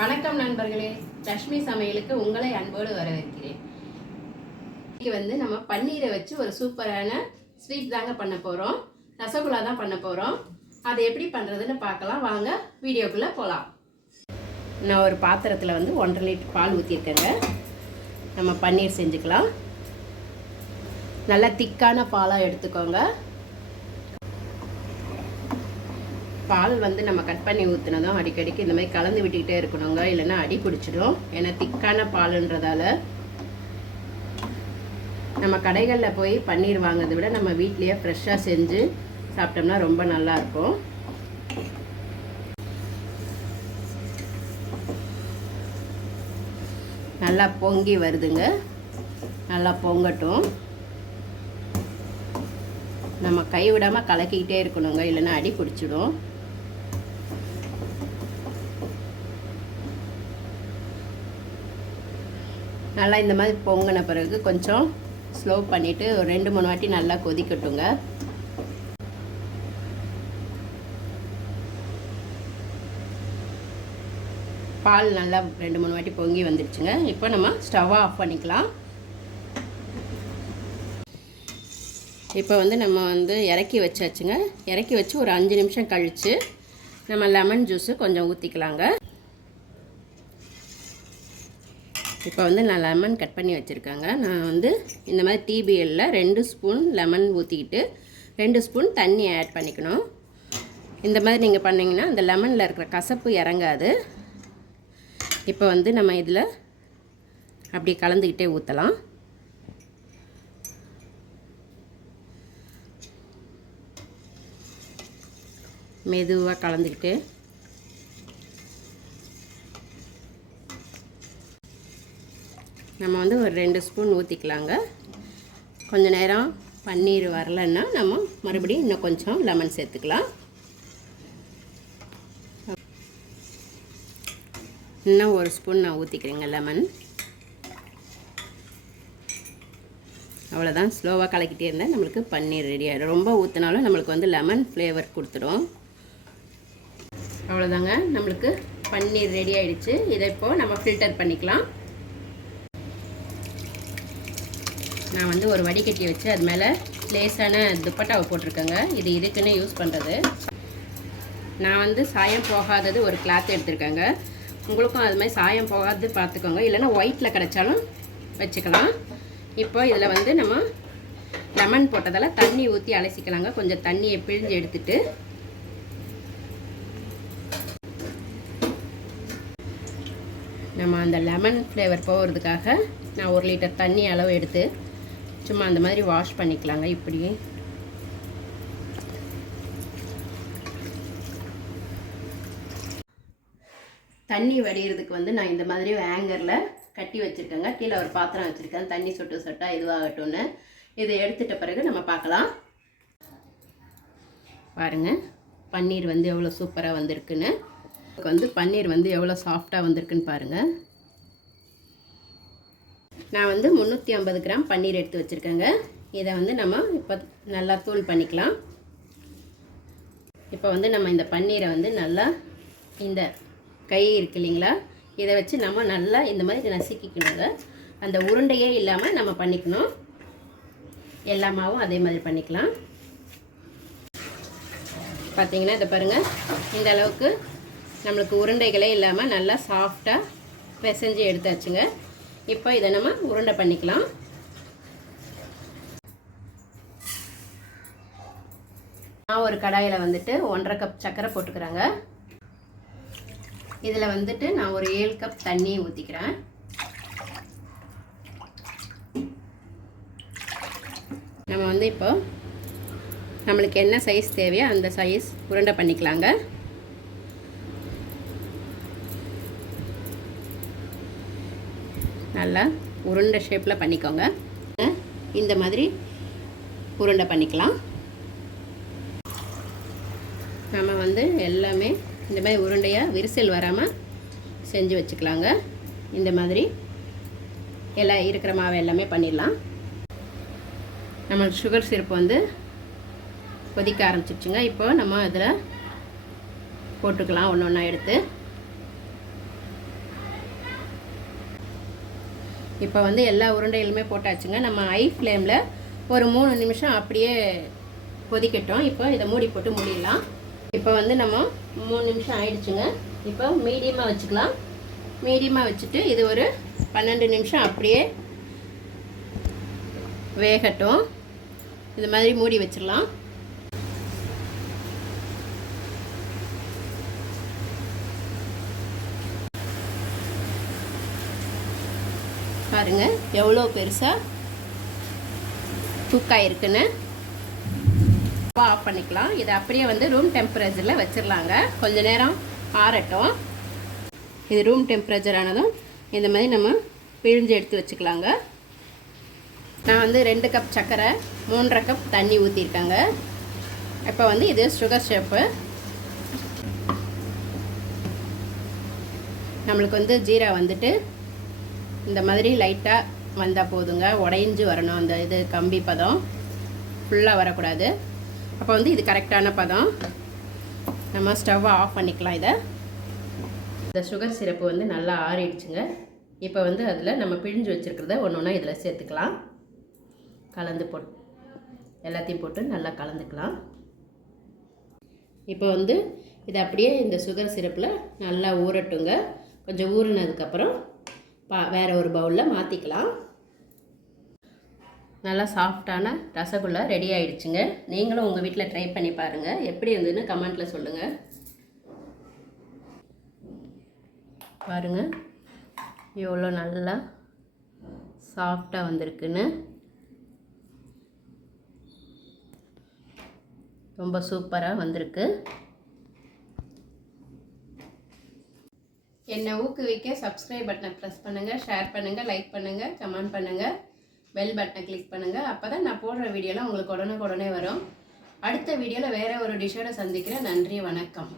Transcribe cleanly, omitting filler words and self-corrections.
வணக்கம் நண்பர்களே, லட்சுமி சமையலுக்கு உங்களை அன்போடு வரவேற்கிறேன். இன்னைக்கு வந்து நம்ம பன்னீரை வச்சு ஒரு சூப்பரான ஸ்வீட் தாங்க பண்ண போகிறோம். ரசகுல்லா தான் பண்ண போகிறோம். அதை எப்படி பண்ணுறதுன்னு பார்க்கலாம். வாங்க வீடியோக்குள்ளே போகலாம். நான் ஒரு பாத்திரத்தில் வந்து 1.5 லிட்டர் பால் ஊற்றிருக்கேங்க. நம்ம பன்னீர் செஞ்சுக்கலாம். நல்லா திக்கான பாலாக எடுத்துக்கோங்க. பால் வந்து நம்ம கட் பண்ணி ஊற்றினதும் அடிக்கடிக்கு இந்த மாதிரி கலந்து விட்டுக்கிட்டே இருக்கணுங்க, இல்லைன்னா அடி பிடிச்சிடும். ஏன்னா திக்கான பாலுன்றதால நம்ம கடைகளில் போய் பன்னீர் வாங்கிறத விட நம்ம வீட்லேயே ஃப்ரெஷ்ஷாக செஞ்சு சாப்பிட்டோம்னா ரொம்ப நல்லாயிருக்கும். நல்லா பொங்கி வருதுங்க, நல்லா பொங்கட்டும். நம்ம கைவிடாமல் கலக்கிக்கிட்டே இருக்கணுங்க, இல்லைன்னா அடி பிடிச்சிடும். நல்லா இந்த மாதிரி பொங்கின பிறகு கொஞ்சம் ஸ்லோ பண்ணிவிட்டு ஒரு 2-3 வாட்டி நல்லா கொதிக்கட்டுங்க. பால் நல்லா 2-3 வாட்டி பொங்கி வந்துடுச்சுங்க. இப்போ நம்ம ஸ்டவ்வை ஆஃப் பண்ணிக்கலாம். இப்போ வந்து நம்ம வந்து இறக்கி வச்சாச்சுங்க. இறக்கி வச்சு ஒரு 5 நிமிஷம் கழித்து நம்ம லெமன் ஜூஸு கொஞ்சம் ஊற்றிக்கலாங்க. இப்போ வந்து நான் லெமன் கட் பண்ணி வச்சுருக்கேங்க. நான் வந்து இந்த மாதிரி டிபிஎல்ல 2 ஸ்பூன் லெமன் ஊற்றிக்கிட்டு 2 ஸ்பூன் தண்ணி ஆட் பண்ணிக்கணும். இந்த மாதிரி நீங்கள் பண்ணிங்கன்னா அந்த லெமனில் இருக்கிற கசப்பு இறங்காது. இப்போ வந்து நம்ம இதில் அப்படி கலந்துக்கிட்டே ஊற்றலாம். மெதுவாக கலந்துக்கிட்டு நம்ம வந்து ஒரு 2 ஸ்பூன் ஊற்றிக்கலாங்க. கொஞ்சம் நேரம் பன்னீர் வரலைன்னா நம்ம மறுபடியும் இன்னும் கொஞ்சம் லெமன் சேர்த்துக்கலாம். இன்னும் 1 ஸ்பூன் நான் ஊற்றிக்கிறேங்க லெமன். அவ்வளோதான். ஸ்லோவாக கலக்கிட்டே இருந்தால் நம்மளுக்கு பன்னீர் ரெடி ஆகிடும். ரொம்ப ஊற்றினாலும் நம்மளுக்கு வந்து லெமன் ஃப்ளேவர் கொடுத்துடும். அவ்வளோதாங்க, நம்மளுக்கு பன்னீர் ரெடி ஆகிடுச்சு. இதை இப்போது நம்ம ஃபில்டர் பண்ணிக்கலாம். நான் வந்து ஒரு வடிகட்டி வச்சு அது மேலே லேசான துப்பட்டாவை போட்டிருக்கேங்க. இது இதுக்குன்னு யூஸ் பண்ணுறது. நான் வந்து சாயம் போகாதது ஒரு கிளாத் எடுத்துருக்கேங்க. உங்களுக்கும் அது மாதிரி சாயம் போகாதது பார்த்துக்கோங்க, இல்லைன்னா ஒயிட்டில் கிடச்சாலும் வச்சுக்கலாம். இப்போ இதில் வந்து நம்ம லெமன் போட்டதால் தண்ணி ஊற்றி அலசிக்கலாங்க. கொஞ்சம் தண்ணியை பிழிஞ்சு எடுத்துட்டு நம்ம அந்த லெமன் ஃப்ளேவர் போகிறதுக்காக நான் 1 லிட்டர் தண்ணி அளவு எடுத்து சும்மா அந்த மாதிரி வாஷ் பண்ணிக்கலாங்க. இப்படி தண்ணி வடிகிறதுக்கு வந்து நான் இந்த மாதிரி ஹேங்கரில் கட்டி வச்சுருக்கேங்க. கீழே ஒரு பாத்திரம் வச்சுருக்கேன், தண்ணி சொட்டு சொட்டாக இதுவாகட்டும்னு. இதை எடுத்துட்ட பிறகு நம்ம பார்க்கலாம். பாருங்கள், பன்னீர் வந்து எவ்வளோ சூப்பராக வந்திருக்குன்னு. வந்து பன்னீர் வந்து எவ்வளோ சாஃப்டாக வந்திருக்குன்னு பாருங்கள். நான் வந்து 350 கிராம் பன்னீர் எடுத்து வச்சுருக்கேங்க. இதை வந்து நம்ம இப்போ நல்லா தூள் பண்ணிக்கலாம். இப்போ வந்து நம்ம இந்த பன்னீரை வந்து நல்லா இந்த கை இருக்கு இல்லைங்களா, இதை வச்சு நம்ம நல்லா இந்த மாதிரி நசுக்கிக்கணுங்க. அந்த உருண்டையே இல்லாமல் நம்ம பண்ணிக்கணும். எல்லா மாவும் அதே மாதிரி பண்ணிக்கலாம். பார்த்தீங்கன்னா இதை பாருங்கள், இந்த அளவுக்கு நம்மளுக்கு உருண்டைகளே இல்லாமல் நல்லா சாஃப்டாக பிசைஞ்சு எடுத்தாச்சுங்க. இப்போ இதை நம்ம உருண்டை பண்ணிக்கலாம். நான் ஒரு கடாயில் வந்துட்டு 1.5 கப் சர்க்கரை போட்டுக்கிறேங்க. இதில் வந்துட்டு நான் ஒரு 7 கப் தண்ணி ஊற்றிக்கிறேன். நம்ம வந்து இப்போ நம்மளுக்கு என்ன சைஸ் தேவையோ அந்த சைஸ் உருண்டை பண்ணிக்கலாங்க. நல்லா உருண்டை ஷேப்பில் பண்ணிக்கோங்க. இந்த மாதிரி உருண்டை பண்ணிக்கலாம். நம்ம வந்து எல்லாமே இந்த மாதிரி உருண்டையாக விரிசல் வராமல் செஞ்சு வச்சுக்கலாங்க. இந்த மாதிரி எல்லாம் இருக்கிற மாவை எல்லாமே பண்ணிடலாம். நம்ம சுகர் சிரப்பு வந்து கொதிக்க ஆரம்பிச்சிடுச்சுங்க. இப்போ நம்ம அதில் போட்டுக்கலாம் ஒன்று ஒன்றா எடுத்து. இப்போ வந்து எல்லா உருண்டைகளுமே போட்டாச்சுங்க. நம்ம ஹை ஃப்ளேமில் ஒரு 3 நிமிஷம் அப்படியே கொதிக்கட்டும். இப்போ இதை மூடி போட்டு மூடிடலாம். இப்போ வந்து நம்ம 3 நிமிஷம் ஆயிடுச்சுங்க. இப்போ மீடியமாக வச்சுக்கலாம். மீடியமாக வச்சுட்டு இது ஒரு 12 நிமிஷம் அப்படியே வேகட்டும். இது மாதிரி மூடி வச்சிடலாம். பாருங்க எவ்வளோ பெருசாக குக் ஆகிருக்குன்னு. ஆஃப் பண்ணிக்கலாம். இதை அப்படியே வந்து ரூம் டெம்பரேச்சரில் வச்சிடலாங்க. கொஞ்ச நேரம் ஆறட்டும். இது ரூம் டெம்பரேச்சர் ஆனதும் இந்த மாதிரி நம்ம பிழிஞ்சு எடுத்து வச்சுக்கலாங்க. நான் வந்து 2 கப் சர்க்கரை 3.5 கப் தண்ணி ஊற்றிருக்கேங்க. இப்போ வந்து இது சுகர் ஷேப்பு. நம்மளுக்கு வந்து ஜீரா வந்துட்டு இந்த மாதிரி லைட்டாக வந்தால் போதுங்க. உடைஞ்சு வரணும். அந்த இது கம்பி பதம் ஃபுல்லாக வரக்கூடாது. அப்போ வந்து இது கரெக்டான பதம். நம்ம ஸ்டவ்வை ஆஃப் பண்ணிக்கலாம். இந்த சுகர் சிரப்பு வந்து நல்லா ஆறிடுச்சுங்க. இப்போ வந்து அதில் நம்ம பிழிஞ்சு வச்சுருக்கிறத ஒன்று ஒன்றா இதில் சேர்த்துக்கலாம். எல்லாத்தையும் போட்டு நல்லா கலந்துக்கலாம். இப்போ வந்து இதை அப்படியே இந்த சுகர் சிரப்பில் நல்லா ஊறட்டுங்க. கொஞ்சம் ஊறினதுக்கப்புறம் வேறு ஒரு பவுலில் மாற்றிக்கலாம். நல்லா சாஃப்டான ரசகுல்லா ரெடி ஆகிடுச்சுங்க. நீங்களும் உங்கள் வீட்டில் ட்ரை பண்ணி பாருங்கள். எப்படி இருந்ததுன்னு கமெண்ட்டில் சொல்லுங்கள். பாருங்கள் எவ்வளோ நல்லா சாஃப்டாக வந்திருக்குன்னு. ரொம்ப சூப்பராக வந்திருக்கு. என்னை ஊக்குவிக்க சப்ஸ்கிரைப் பட்டனை ப்ரெஸ் பண்ணுங்கள், ஷேர் பண்ணுங்கள், லைக் பண்ணுங்கள், கமெண்ட் பண்ணுங்கள், பெல் பட்டனை கிளிக் பண்ணுங்கள். அப்போ தான் நான் போடுற வீடியோலாம் உங்களுக்கு உடனே வரும். அடுத்த வீடியோவில் வேறு ஒரு டிஷ்ஷோட சந்திக்கிறேன். நன்றி, வணக்கம்.